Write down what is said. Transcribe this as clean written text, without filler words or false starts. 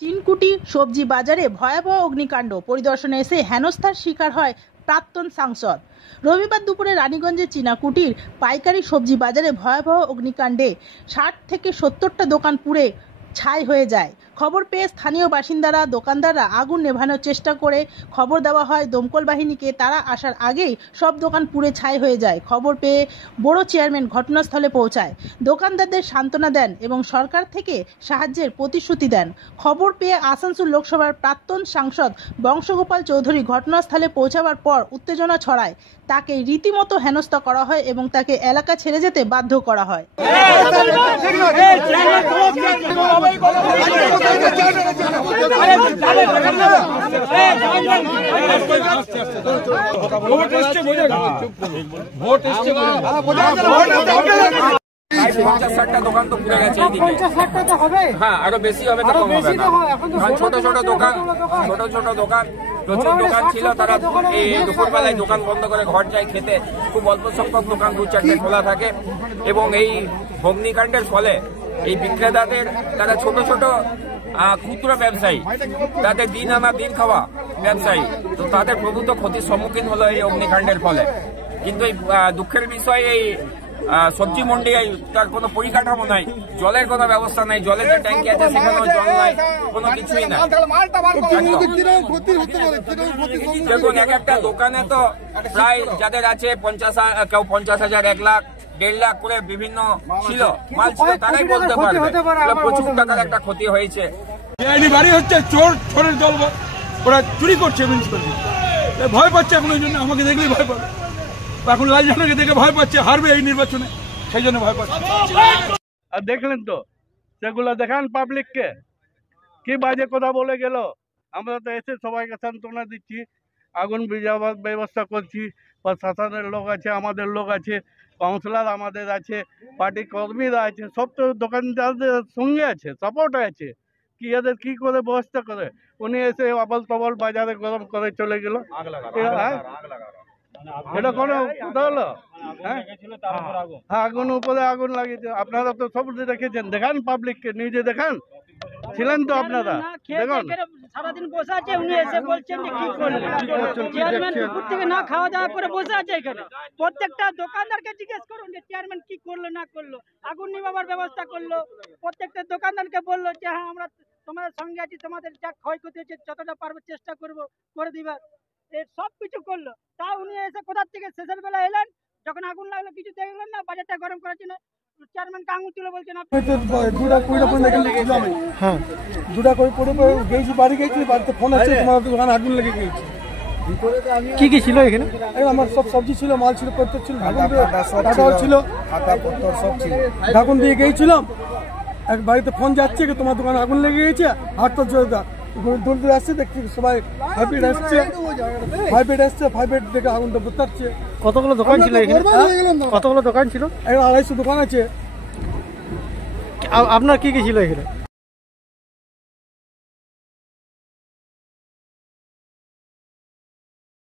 চিনকুটি সবজি বাজারে ভয়াবহ অগ্নিকাণ্ড পরিদর্শনে এসে হেনস্থার শিকার হয় প্রাক্তন সাংসদ। রবিবার দুপুরে রানীগঞ্জের চিনাকুটির পাইকারি সবজি বাজারে ভয়াবহ অগ্নিকাণ্ডে 60 থেকে 70টা দোকান পুড়ে ছাই হয়ে যায়। খবর পেয়ে স্থানীয় বাসিন্দারা দোকানদাররা আগুন নেভানোর চেষ্টা করে খবর দেওয়া হয় দমকল বাহিনীকে। তারা আসার আগেই সব দোকান পুড়ে ছাই হয়ে যায়। খবর পেয়ে বড় চেয়ারম্যান ঘটনাস্থলে পৌঁছায়, দোকানদারদের সান্ত্বনা দেন এবং সরকার থেকে সাহায্যের প্রতিশ্রুতি দেন। খবর পেয়ে আসানসোল লোকসভার প্রাক্তন সাংসদ বংশগোপাল চৌধুরী ঘটনাস্থলে পৌঁছাবার পর উত্তেজনা ছড়ায়। তাকে রীতিমতো হেনস্থা করা হয় এবং তাকে এলাকা ছেড়ে যেতে বাধ্য করা হয়। দোকান তো পুড়ে গেছে, হ্যাঁ আরো বেশি হবে তো কম হবে না। ছোট ছোট দোকান প্রচুর দোকান ছিল, তারা এই দুপুরবেলায় দোকান বন্ধ করে ঘর যায় খেতে। খুব অল্প সংখ্যক দোকান 2-4টে খোলা থাকে এবং এই অগ্নিকাণ্ডের ফলে এই বিক্রেতাদের, তারা ছোট ছোট খুচরো ব্যবসায়ী, তাদের দিন আনা দিন খাওয়া ব্যবসায়ী, তো তাদের প্রভূত ক্ষতির সম্মুখীন হলো এই অগ্নিকাণ্ডের ফলে। কিন্তু এই দুঃখের বিষয়, এই সবজি মন্ডি তার কোনো পরিকাঠামো নাই, জলের কোনো ব্যবস্থা নাই, জলের যে ট্যাঙ্কি আছে সেখানেও জল নাই, কোনো কিছুই নাই। দেখুন, এক একটা দোকানে তো প্রায় যাদের আছে 50,000, 50,000, 1 লাখ, 1.5 লাখ করে বিভিন্ন ছিল মাল ছিল, তারাই বলতে পারবে প্রচুর টাকার একটা ক্ষতি হয়েছে। বাড়ি হচ্ছে চোরের দল, ওরা চুরি করছে, ভয় পাচ্ছে এখন, ওই জন্য আমাকে দেখলেই ভয় পাবে। এখন লালজনকে দেখে ভয় পাচ্ছে, হারবে এই নির্বাচনে, সেই জন্য ভয় পাচ্ছে। আর দেখলেন তো, সেগুলো দেখান পাবলিককে কি বাজে কথা বলে গেল। আমরা তো এসে সবাইকে সান্ত্বনা দিচ্ছি, আগুন বুঝাবার ব্যবস্থা করছি, প্রশাসনের লোক আছে, আমাদের লোক আছে, কাউন্সিলর আমাদের আছে, পার্টি কর্মীরা আছে, সব তো দোকানদারদের সঙ্গে আছে, সাপোর্ট আছে। কি এদের কি করে ব্যবস্থা করে, উনি এসে আবল তবল বাজারে গরম করে চলে গেল। এটা কোনো কথা হলো? আগুন উপরে আগুন লাগিয়েছে। আপনারা তো সব দেখেছেন, দেখান পাবলিককে, নিউজে দেখান, ছিলেন তো আপনারা, দেখুন সারাদিন বসে আছে, উনি এসে বলছেন যে কি করলেন, চেয়ারম্যান দুপুর থেকে না খাওয়া দাওয়া করে বসে আছে এখানে। প্রত্যেকটা দোকানদারকে জিজ্ঞেস করুন যে চেয়ারম্যান কি করলো না করলো, আগুন নিভাবার ব্যবস্থা করলো, প্রত্যেকটা দোকানদারকে বললো যে হ্যাঁ আমরা তোমাদের সঙ্গে আছি, তোমাদের যা ক্ষয়ক্ষতি হচ্ছে যতটা পারবো চেষ্টা করবো করে দিবার, সব কিছু করলো। তা উনি এসে কোথার থেকে শেষের বেলা এলেন, যখন আগুন লাগলো কিছু দেখলেন না, বাজারটা গরম করার জন্য চেয়ারম্যান আঙুল তুলে বলছেন বাড়ি গেছি, বাড়িতে ফোন আছে তোমার দোকানে আগুন লেগে গেছে। কি কি ছিল এখানে? আমার সব সবজি ছিল, মাল ছিল, প্রত্যেক ছিল, ছিল, ঢাকুন দিয়ে গিয়েছিলাম। এক বাড়িতে ফোন যাচ্ছে কি তোমার দোকানে আগুন লেগে গেছে, হাতটা জোরে দূর দূরে আসছে, দেখছি সবাই ফাইভ আসছে, 5 দেখে আগুনটা বুঝতে। কতগুলো দোকান ছিল এখানে? কতগুলো দোকান ছিল? 250 দোকান আছে। আপনার কি কি ছিল এখানে?